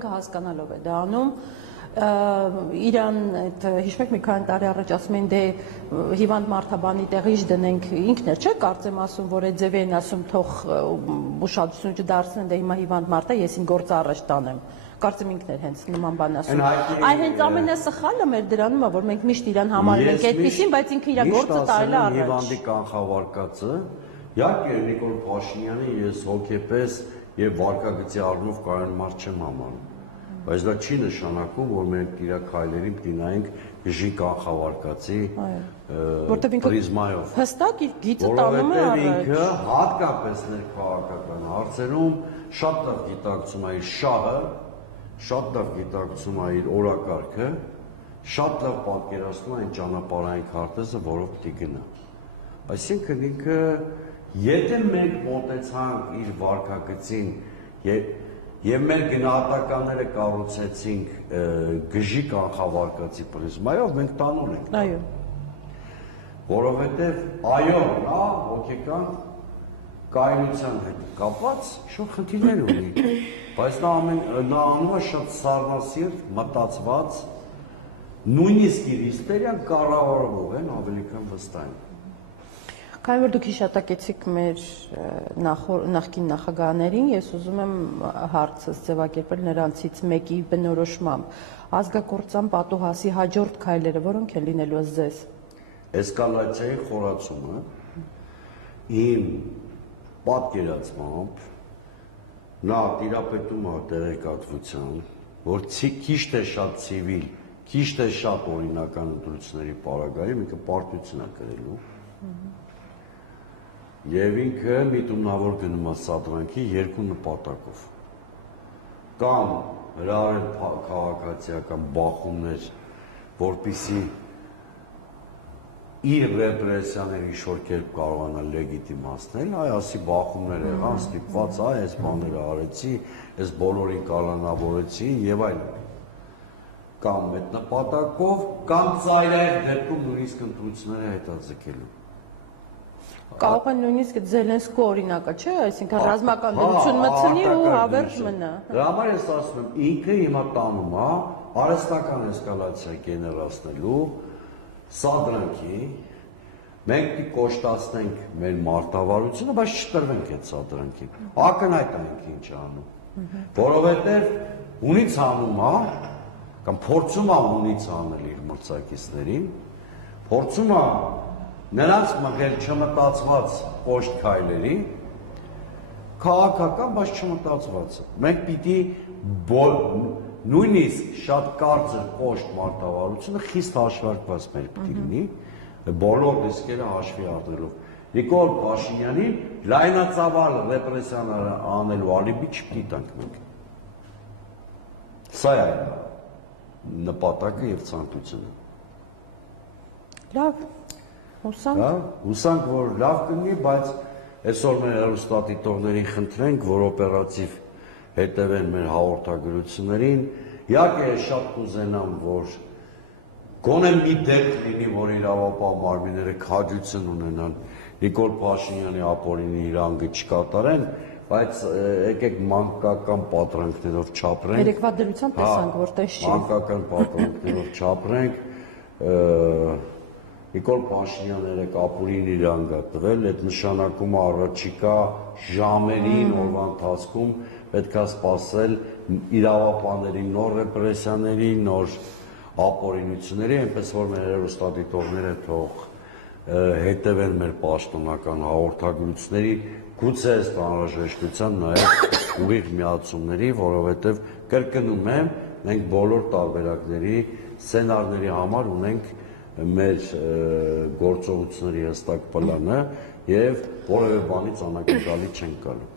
ինքը հասկանալով է դա անում իրան հիշում եք մի քանի տարի առաջ ասում են դե հիվանդ մարդաբանի տեղի դնենք ինքն էր չէ կարծեմ ասում որ այդ ձև են ասում թող ուշադրություն չդարձնեն դե հիմա հիվանդ մարդ է ես ին գործը առաջ տանեմ կարծեմ ինքն էր հենց նման բան ասում այ հենց ամենասխալը մեր դրանում է որ մենք միշտ իրան համարում ենք այդպեսին բայց ինքը իր գործը տարել է առաջ հիվանդի կանխավարկածը իհարկե Նիկոլ Փաշինյանը ես հոգեպես եւ վարկագծի առումով կայուն մարդ չեմ համարում բայց դա չի նշանակում որ մենք իր քայլերին դինայինք գժի կանխավարկածի պրիզմայով հստակ իր գիծը տանում է առաջ ինքը հատկապես ներքաղաքական հարցերում շատ լավ գիտակցում է իր շահը շատ լավ գիտակցում է իր օրակարգը շատ լավ պատկերացնում է այն ճանապարհային քարտեզը որով պիտի գնա այսինքն ինքը եթե մենք մոտեցանք իր վարկագծին եւ մեր գնահատականները կառուցեցինք գժի կանխավարկածի պրիզմայով մենք տանուլ ենք այո որովհետեւ այո նա հոգեկան կայունության հետ կապված շատ խնդիրներ ունի բայց նա անում է շատ սառնասիրտ մտածված նույնիսկ իր հիստերիան կառավարվող են ավելի քան վստահ Քանի որ դուք հիշատակեցիք մեր նախկին նախագահներին, ես ուզում եմ հարցս ձևակերպել նրանցից մեկի բնորոշմամբ։ Ազգակործան պատուհասի հաջորդ քայլերը որոնք են լինելու ձեզ։ Էսկալացիայի խորացումը իմ պատկերացմամբ նա տիրապետում է տեղեկատվության, որ քիչ թե շատ ցիվիլ, քիչ թե շատ օրինական ընտրությունների պարագայում ինքը պարտություն է կրելու Եվ ինքը միտումնավոր գնում է սադրանքի երկու նպատակով կամ հրահրել քաղաքացիական բախումներ, որպեսզի իր ռեպրեսիաների ինչ-որ կերպ կարողանա լեգիտիմացնել, այ ասի բախումներ եղան, ստիպված այս բաները արեցի, այս բոլորին կալանավորեցի եւ այլն կամ այդ նպատակով կամ ծայրահեղ դեպքում նույնիսկ ընտրությունները հետաձգելու Կարող է նույնիսկ Զելենսկու օրինակը, չէ, այսինքն ռազմական դրություն մտցնի ու հավերժ մնա։ Դրա համար ես ասում եմ, ինքը հիմա տանում է արհեստական էսկալացիա գեներացնելու սադրանքի, մենք պիտի կոշտացնենք մեր մարտավարությունը, բայց չտրվենք այդ սադրանքին։ Ակնհայտ է ինքը ինչ անում։ Որովհետև ունից անում է կամ փորձում է ունից անել իր մրցակիցներին, փորձում է նրանց մղել չմտածված կոշտ քայլերի, քաղաքական, բայց չմտածված։ Մենք պիտի նույնիսկ շատ կարծր կոշտ մարտավարությունը խիստ հաշվարկված մեր պիտի լինի, բոլոր դիսկերը հաշվի առնելով։ Նիկոլ Փաշինյանին լայնածավալ ռեպրեսիաներ անելու ալիբի չպիտի տանք մենք։ Սա է նպատակը եւ ցանկությունը։ Լավ, հուսանք, որ լավ կլինի, բայց այսօր մեր հեռուստադիտողներին խնդրենք, որ օպերատիվ հետևեն մեր հաղորդագրություններին։ Իհարկե շատ կուզենամ, որ գոնե մի դեպք լինի, որ իրավապահ մարմինները քաջություն ունենան Նիկոլ Փաշինյանի ապօրինի իրավունքը չկատարեն, բայց եկեք մանկական պատրանքներով չապրենք։ Երեկվա դրությամբ տեսանք, որ տես չի։ Մանկական պատրանքներով չապրենք, Նիկոլ Փաշինյանը ապօրին իրավունք է տվել, այդ նշանակում է առաջիկա ժամերին օրվա ընթացքում պետք է սպասել իրավապահների նոր ռեպրեսիաների, նոր ապօրինությունների, այնպես որ մեր հեռուստադիտողները թող հետևեն մեր պաշտոնական հաղորդագրությունների, գուցե ըստ անհրաժեշտության նաև ուղիղ միացումների, որովհետև կրկնում եմ, մենք բոլոր տարբերակների, սցենարների համար ունենք մեր գործողությունների հստակ պլանը եւ որևէ բանից անակնկալի չենք գալու։